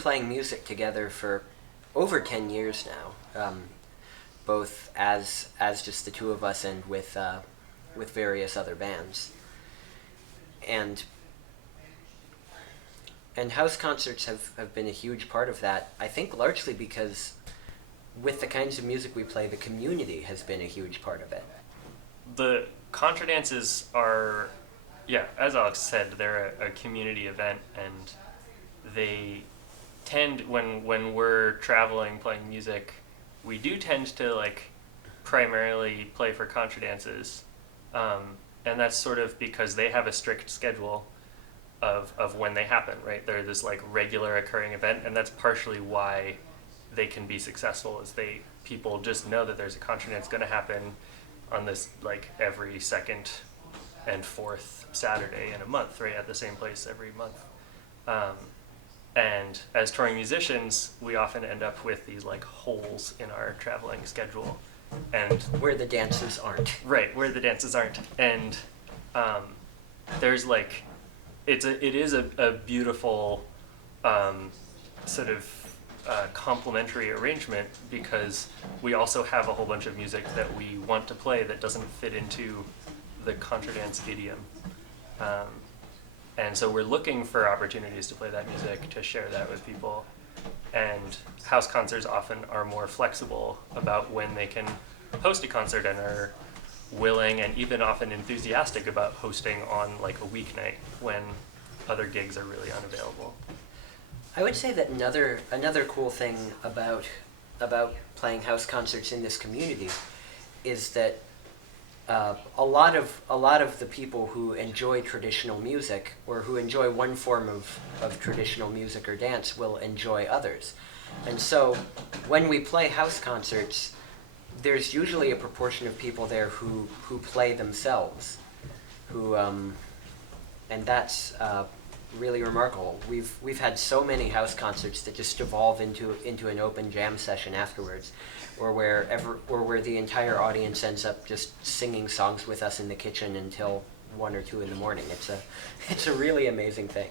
playing music together for over 10 years now, both as just the two of us and with various other bands. And house concerts have been a huge part of that, I think largely because with the kinds of music we play, the community has been a huge part of it. The contra dances are, yeah, as Alex said, they're a community event, and they tend, when we're traveling playing music, we do tend to like primarily play for contra dances, and that's sort of because they have a strict schedule of when they happen, right? They're this like regular occurring event, and that's partially why they can be successful, is people just know that there's a contra dance going to happen on this like every second and fourth Saturday in a month, right, at the same place every month. And as touring musicians, we often end up with these like holes in our traveling schedule, and where the dances aren't. Right, where the dances aren't, and there's like, it is a beautiful sort of complementary arrangement, because we also have a whole bunch of music that we want to play that doesn't fit into the contra dance idiom. And so we're looking for opportunities to play that music, to share that with people. And house concerts often are more flexible about when they can host a concert, and are willing and even often enthusiastic about hosting on like a weeknight when other gigs are really unavailable. I would say that another cool thing about playing house concerts in this community is that a lot of the people who enjoy traditional music, or who enjoy one form of traditional music or dance, will enjoy others. And so when we play house concerts, there's usually a proportion of people there who play themselves, and that's really remarkable. We've had so many house concerts that just evolve into an open jam session afterwards, or where the entire audience ends up just singing songs with us in the kitchen until 1 or 2 in the morning. It's a really amazing thing.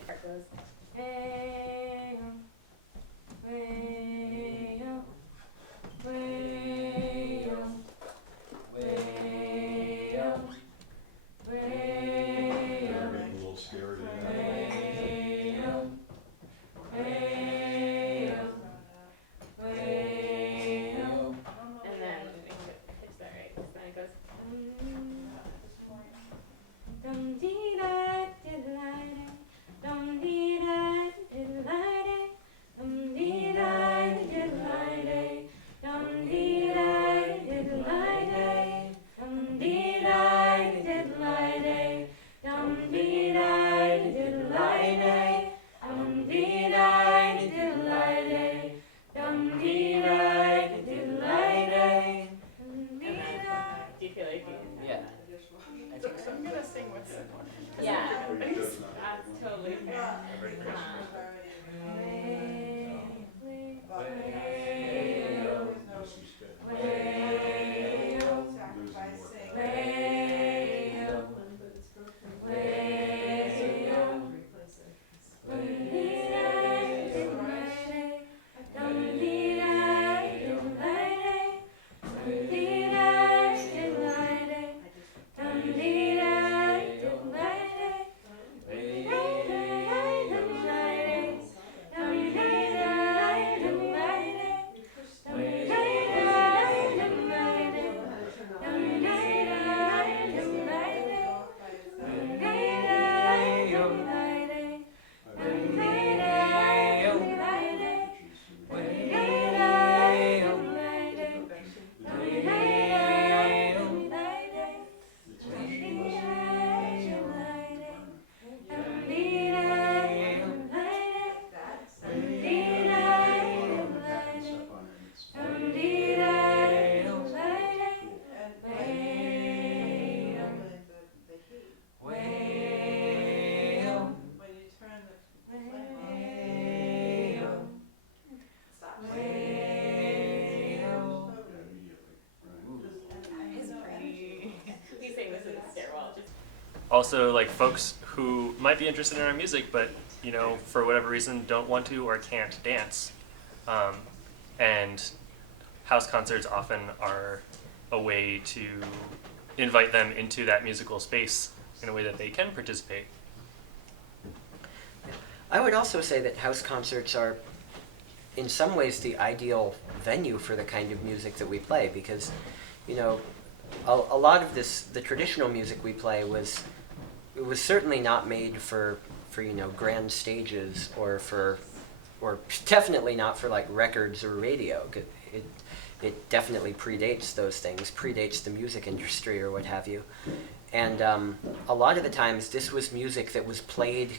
Also, like, folks who might be interested in our music but you know, for whatever reason, don't want to or can't dance. Um, and house concerts often are a way to invite them into that musical space in a way that they can participate. I would also say that house concerts are, in some ways, the ideal venue for the kind of music that we play, because, you know, a lot of the traditional music we play it was certainly not made for you know, grand stages, or definitely not for like records or radio. It definitely predates those things, predates the music industry or what have you. And a lot of the times this was music that was played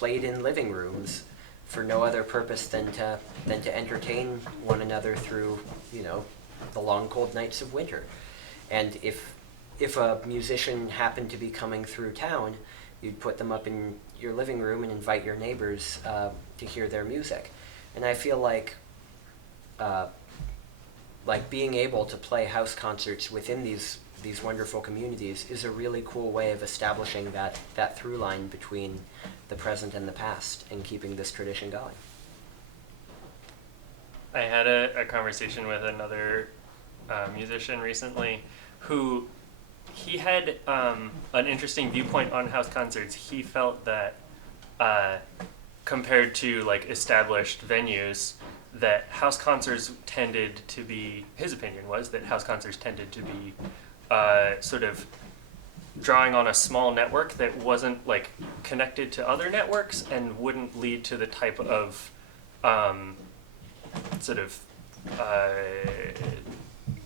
in living rooms for no other purpose than to entertain one another through, you know, the long cold nights of winter. And if a musician happened to be coming through town, you'd put them up in your living room and invite your neighbors to hear their music. And I feel like being able to play house concerts within these wonderful communities is a really cool way of establishing that through line between the present and the past, and keeping this tradition going. I had a conversation with another musician recently who he had an interesting viewpoint on house concerts. He felt that compared to like established venues, that house concerts tended to be, his opinion was that house concerts tended to be sort of drawing on a small network that wasn't like connected to other networks, and wouldn't lead to the type of sort of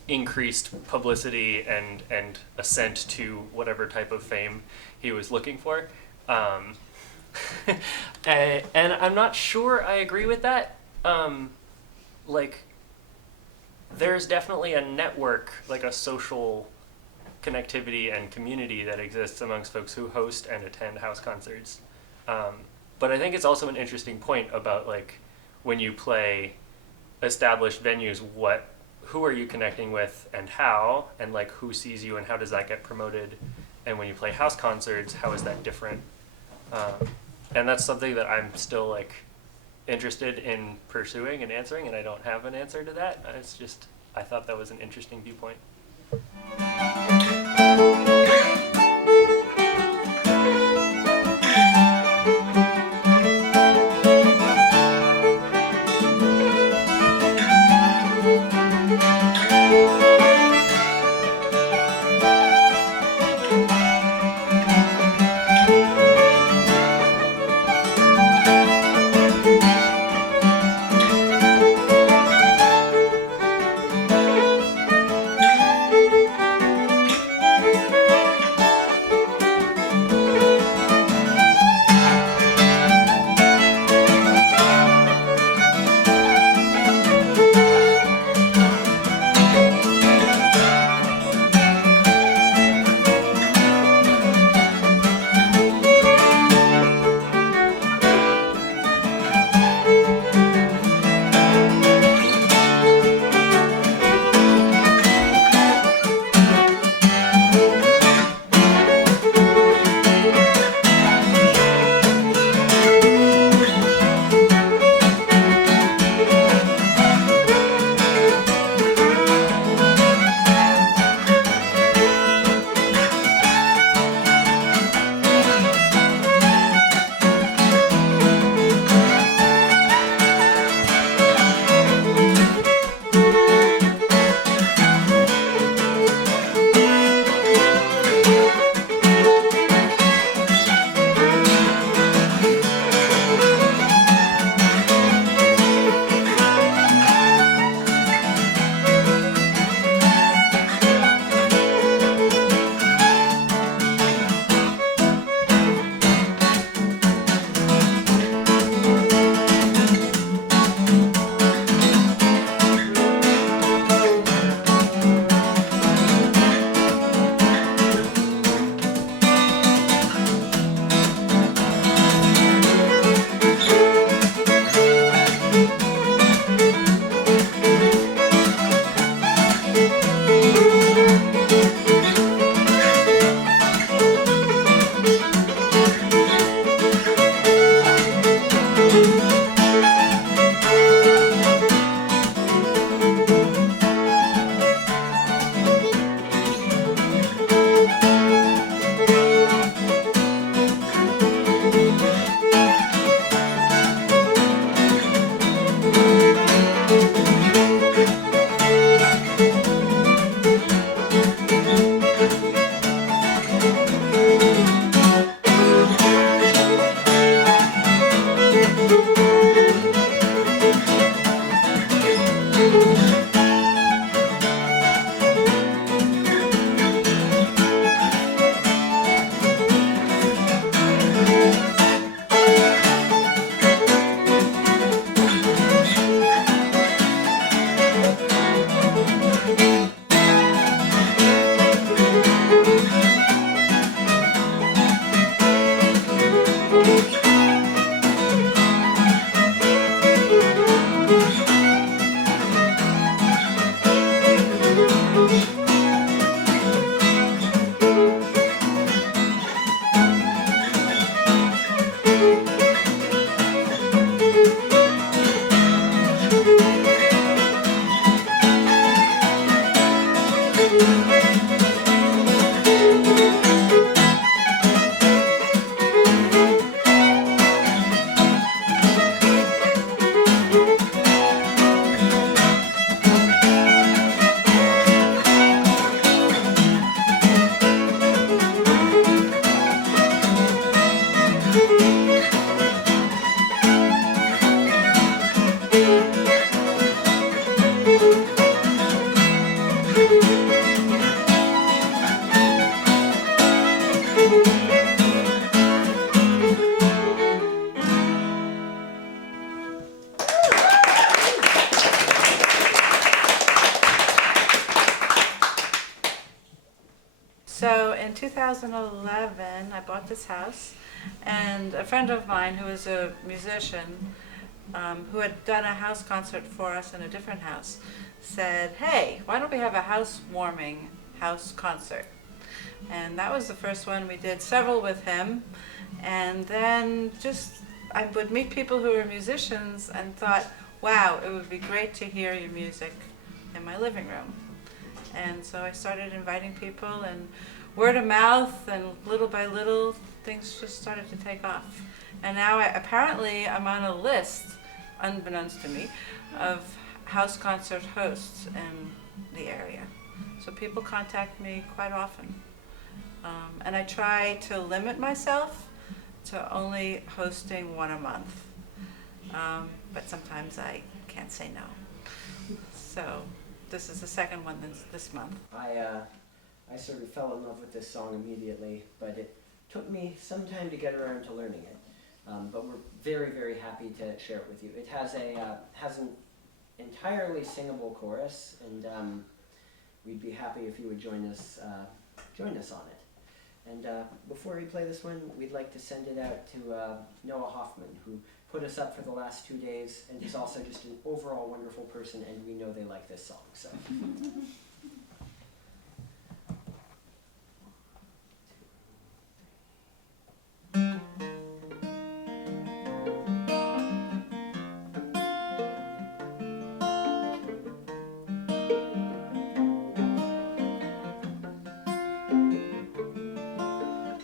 increased publicity and ascent to whatever type of fame he was looking for. And I'm not sure I agree with that. Like, there's definitely a network, like a social connectivity and community that exists amongst folks who host and attend house concerts. But I think it's also an interesting point about, like, when you play established venues, who are you connecting with and how, and like who sees you and how does that get promoted? And when you play house concerts, how is that different? And that's something that I'm still like interested in pursuing and answering, and I don't have an answer to that. It's just, I thought that was an interesting viewpoint. So in 2011, I bought this house, and a friend of mine who is a musician, who had done a house concert for us in a different house, said, "Hey, why don't we have a housewarming house concert?" And that was the first one. We did several with him, and then I would meet people who were musicians and thought, wow, it would be great to hear your music in my living room. And so I started inviting people, and word of mouth, and little by little, things just started to take off. And now apparently I'm on a list, unbeknownst to me, of house concert hosts in the area. So people contact me quite often. And I try to limit myself to only hosting one a month. But sometimes I can't say no. So this is the second one this month. I sort of fell in love with this song immediately, but it took me some time to get around to learning it. But we're very, very happy to share it with you. It has an entirely singable chorus, and we'd be happy if you would join us on it. And before we play this one, we'd like to send it out to Noah Hoffman, who put us up for the last 2 days, and is also just an overall wonderful person, and we know they like this song. So.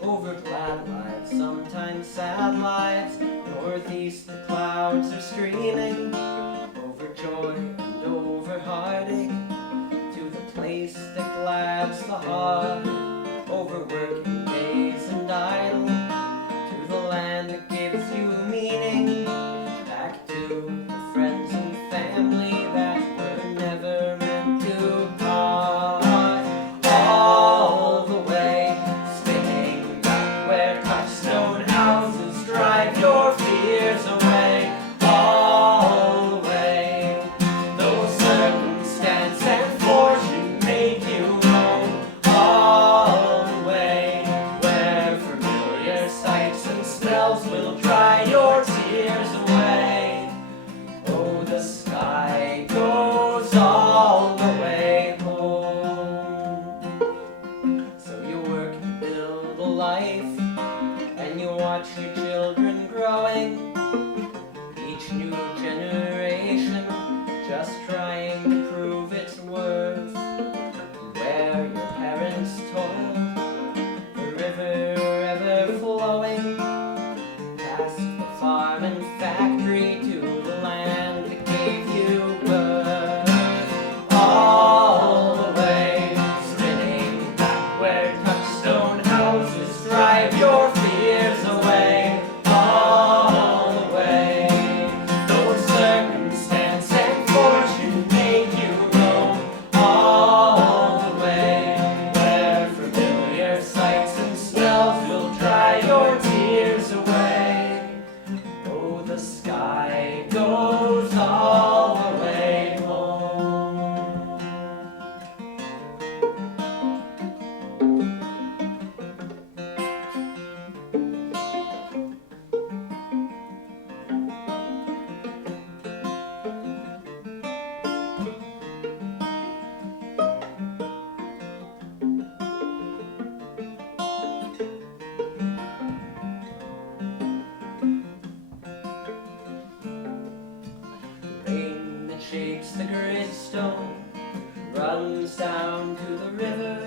Over glad lives, sometimes sad lives, northeast the clouds are streaming, over joy and over heartache, to the place that glads the heart, over working days and idle, to the land that gives you meaning, back to the friends and family that were never meant to part, all the way, spinning back where touchstone houses drive your fears away, all the way, though circumstance and fortune make you roam, all the way, where familiar sights and smells will dry your tears away. Oh, the sky goes all the way home. So you work to build a life, and you watch your children growing, each new generation just trying to prove its worth. Where your parents told the river ever flowing, past the farm and factory to the land that gave you birth, all the way, spinning back where touchstone houses drive your fears away, all the way, though circumstance and fortune make you roam, all the way, where familiar sights and smells will dry your tears away. Oh, the sky goes all the way home. Rain that shakes the gridstone runs down to the river,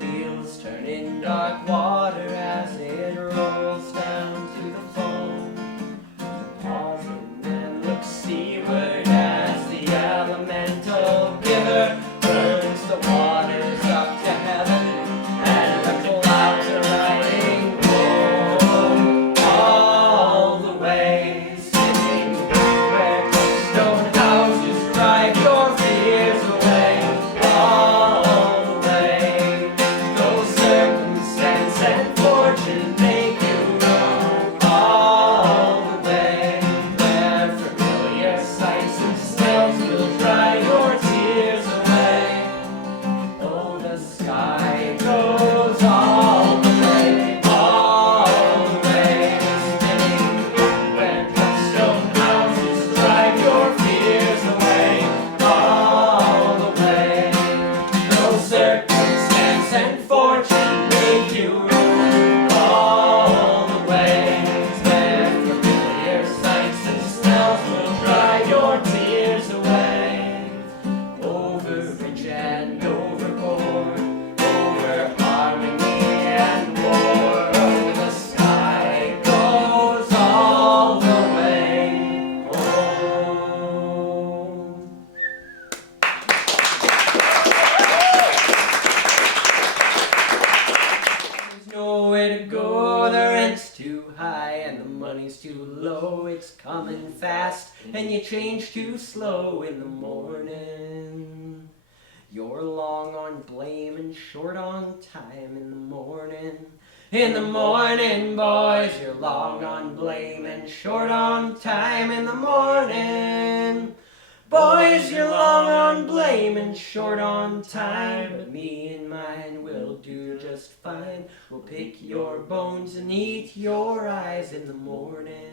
wheels turn in dark water as it rolls down to the foam. Pausing and look seaward as the elemental giver burns the waters up to heaven, and the clouds are riding home, all the way, spinning where touchstone houses drive your fears away, all the way, though circumstance and you change too slow in the morning. You're long on blame and short on time in the morning. In the morning, boys, you're long on blame and short on time in the morning. Boys, you're long on blame and short on time, but me and mine will do just fine. We'll pick your bones and eat your eyes in the morning.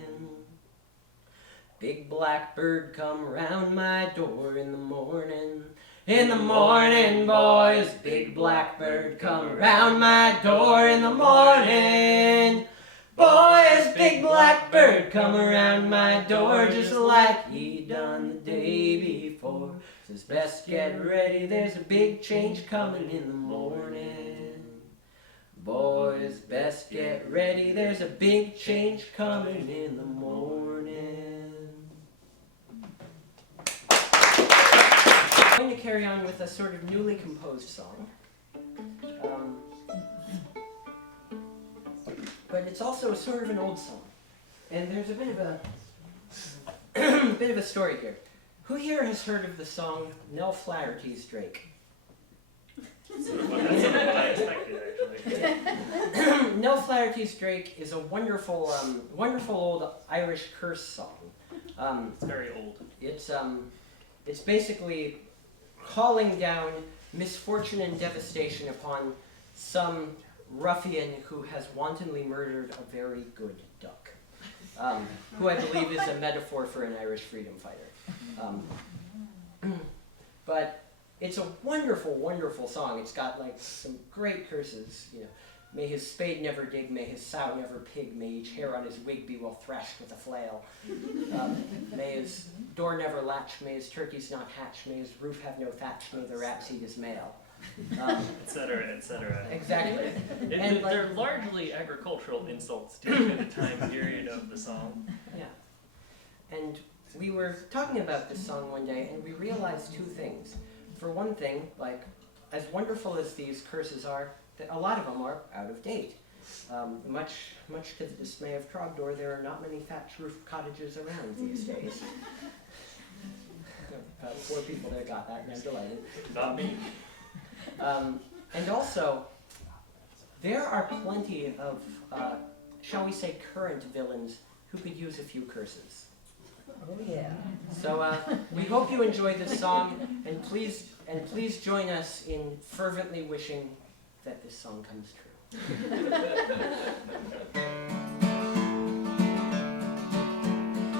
Big black bird come round my door in the morning. In the morning, boys, big black bird come round my door in the morning. Boys, big black bird come around my door just like he done the day before. Says best get ready, there's a big change coming in the morning. Boys, best get ready, there's a big change coming in the morning. I'm going to carry on with a sort of newly composed song. But it's also sort of an old song. And there's a bit of a story here. Who here has heard of the song Nell Flaherty's Drake? That's what I expected, actually. Nell Flaherty's Drake is a wonderful old Irish curse song. It's very old. It's basically calling down misfortune and devastation upon some ruffian who has wantonly murdered a very good duck, who I believe is a metaphor for an Irish freedom fighter. But it's a wonderful, wonderful song. It's got like some great curses, you know. May his spade never dig, may his sow never pig, may each hair on his wig be well thrashed with a flail. May his door never latch, may his turkeys not hatch, may his roof have no thatch, may the rats eat his mail. Etc., etc. Exactly. And they're largely agricultural insults to the time period of the song. Yeah. And we were talking about this song one day, and we realized two things. For one thing, like, as wonderful as these curses are, a lot of them are out of date. Much to the dismay of Trogdor, there are not many thatched roof cottages around these days. 4 people that got that, and I'm delighted. Not me. And also, there are plenty of, shall we say, current villains who could use a few curses. Oh yeah. So we hope you enjoyed this song, and please join us in fervently wishing that this song comes true.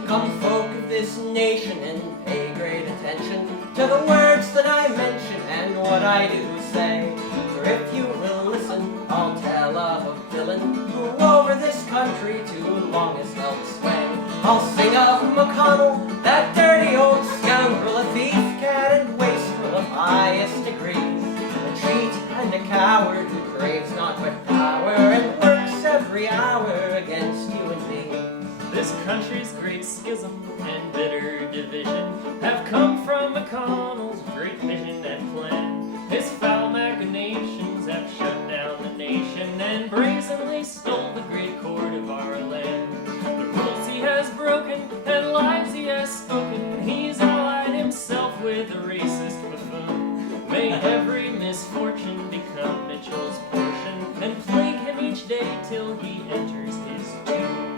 Come folk of this nation and pay great attention to the words that I mention and what I do say. For if you will listen, I'll tell of a villain who over this country too long has held sway. I'll sing of McConnell, that dirty old scoundrel, a thief, cad, and wastrel of highest degree, a cheat and a coward who craves not but power and works every hour against you and me. This country's great schism and bitter division have come from McConnell's great vision and plan. His foul machinations have shut down the nation and brazenly stole the great court of our land. The rules he has broken and lies he has spoken, he's allied himself with a racist buffoon. May every misfortune become Mitchell's portion and plague him each day till he enters his tomb.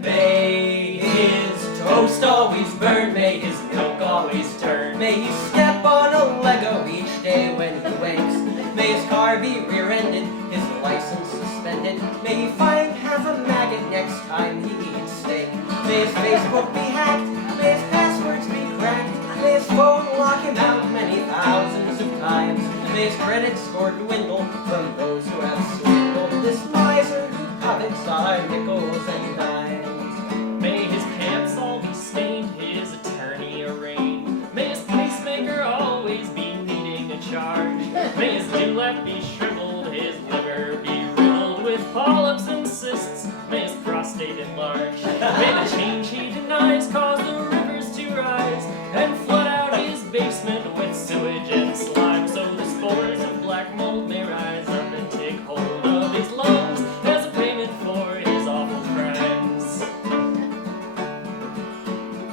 May his toast always burn, may his milk always turn, may he step on a Lego each day when he wakes, may his car be rear-ended, his license suspended, may he find half a maggot next time he eats steak, may his Facebook be hacked, may his passwords be cracked, may his phone lock him out many thousands of times, may his credit score dwindle from those who have swindled this miser who covets our nickels and dimes. May his pants all be stained, his attorney arraigned, may his pacemaker always be needing a charge, may his dewlap be shriveled, his liver be riddled with polyps and cysts, may his prostate enlarge, may the change he denies cause the rivers to rise and flood out his basement with sewage and slime, so the spores of black mold may rise up and take hold of his lungs as a payment for his awful crimes.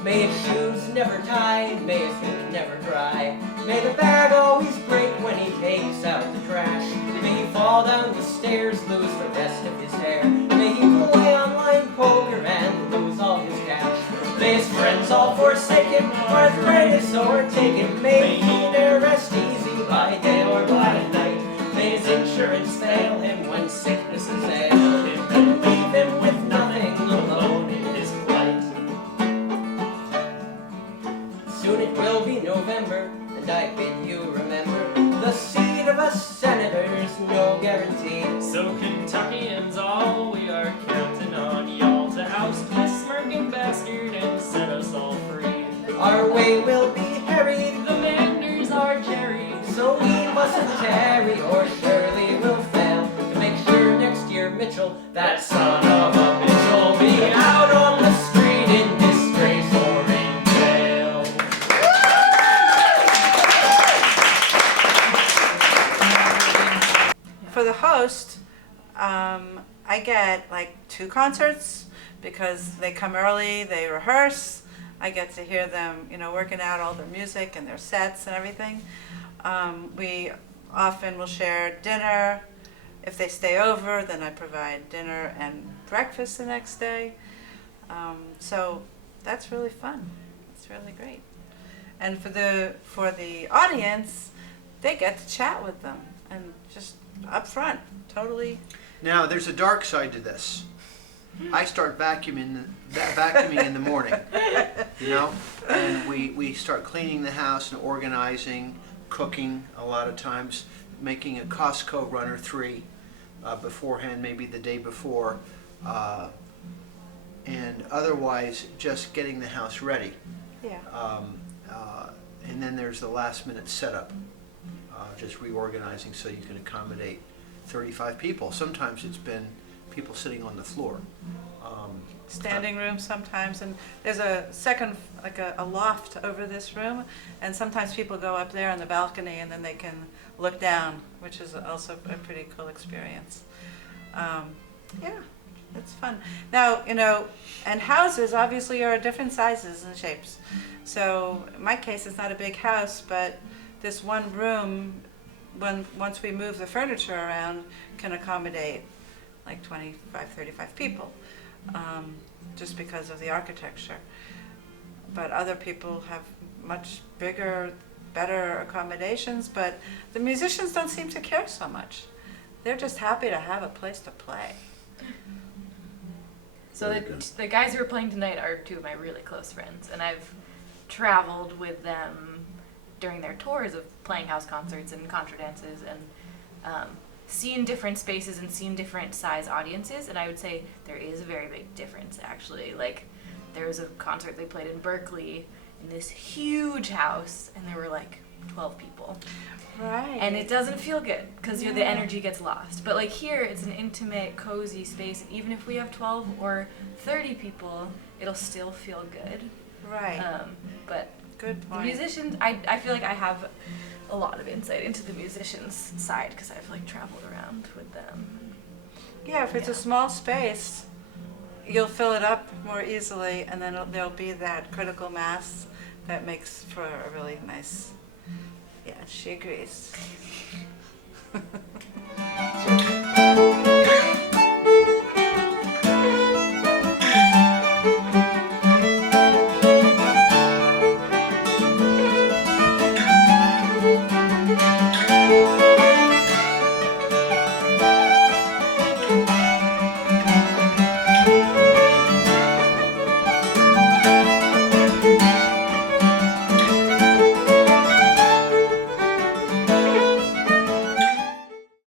May his shoes never tie, may his ink never dry. May the bag always break when he takes out the trash. May he fall down the stairs, lose the rest of his hair. May he play online poker and lose all his cash. May his friends all forsake him, arthritis overtake him. May he ne'er rest easy by day or by night. May his insurance fail him when sicknesses ail him, and leave him with nothing, alone in his plight. Soon it will be November, and I bid you remember, the seat of a senator's no guarantee. So Kentuckians all, we are counting on y'all to oust this smirking bastard and set us all free. Our way will be harried, The Manders are Jerry, so we mustn't tarry, or surely we'll fail to make sure next year Mitchell, that son of a bitch, will be out on the street in disgrace or in jail. For the host, I get like 2 concerts because they come early, they rehearse. I get to hear them, working out all their music and their sets and everything. We often will share dinner. If they stay over, then I provide dinner and breakfast the next day. So that's really fun. It's really great. And for the audience, they get to chat with them and just up front, totally. Now, there's a dark side to this. I start vacuuming in the morning, and we start cleaning the house and organizing, cooking a lot of times, making a Costco runner 3 beforehand, maybe the day before, and otherwise just getting the house ready. Yeah. And then there's the last minute setup, just reorganizing so you can accommodate 35 people. Sometimes it's been people sitting on the floor. Standing room sometimes, and there's a second, like a loft over this room, and sometimes people go up there on the balcony and then they can look down, which is also a pretty cool experience. Yeah, it's fun. Now, and houses obviously are different sizes and shapes. So in my case, it's not a big house, but this one room, once we move the furniture around, can accommodate like 25, 35 people, just because of the architecture. But other people have much bigger, better accommodations, but the musicians don't seem to care so much. They're just happy to have a place to play. So the guys who are playing tonight are 2 of my really close friends, and I've traveled with them during their tours of playing house concerts and contra dances, and seen different spaces and seen different size audiences, and I would say there is a very big difference actually. Like, there was a concert they played in Berkeley in this huge house, and there were like 12 people. Right. And it doesn't feel good because the energy gets lost. But like here, it's an intimate, cozy space, and even if we have 12 or 30 people, it'll still feel good. Right. But Good the point. musicians, I feel like I have a lot of insight into the musicians' side because I've like traveled around with them. Yeah, if it's a small space, you'll fill it up more easily, and then there'll be that critical mass that makes for a really nice. Yeah, she agrees. So